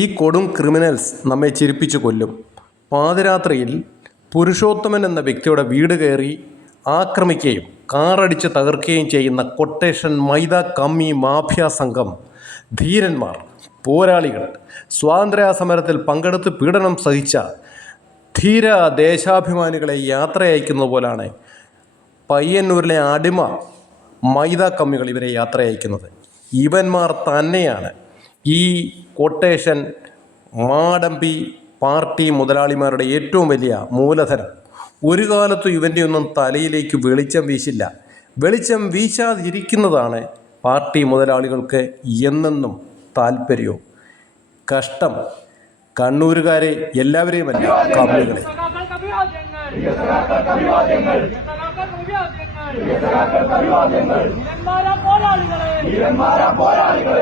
ഈ കൊടും ക്രിമിനൽസ് നമ്മെ ചിരിപ്പിച്ചു കൊല്ലും. പാതിരാത്രിയിൽ പുരുഷോത്തമൻ എന്ന വ്യക്തിയുടെ വീട് കയറി ആക്രമിക്കുകയും കാറടിച്ച് തകർക്കുകയും ചെയ്യുന്ന കൊട്ടേഷൻ മൈദ കമ്മി മാഫിയ സംഘം ധീരന്മാർ, പോരാളികൾ, സ്വാതന്ത്ര്യ സമരത്തിൽ പങ്കെടുത്ത് പീഡനം സഹിച്ച ധീര ദേശാഭിമാനികളെ യാത്രയയക്കുന്ന പോലാണ് പയ്യന്നൂരിലെ അടിമ മൈദ കമ്മികൾ ഇവരെ യാത്രയയക്കുന്നത്. ഇവന്മാർ തന്നെയാണ് ഈ കൊട്ടേഷൻ മാടമ്പി പാർട്ടി മുതലാളിമാരുടെ ഏറ്റവും വലിയ മൂലധനം. ഒരു കാലത്തും ഇവൻ്റെ ഒന്നും തലയിലേക്ക് വെളിച്ചം വീശില്ല. വെളിച്ചം വീശാതിരിക്കുന്നതാണ് പാർട്ടി മുതലാളികൾക്ക് എന്നെന്നും താല്പര്യവും. കഷ്ടം കണ്ണൂരുകാരെ എല്ലാവരെയുമല്ല, കമ്മികളെ. പോരാളികളെ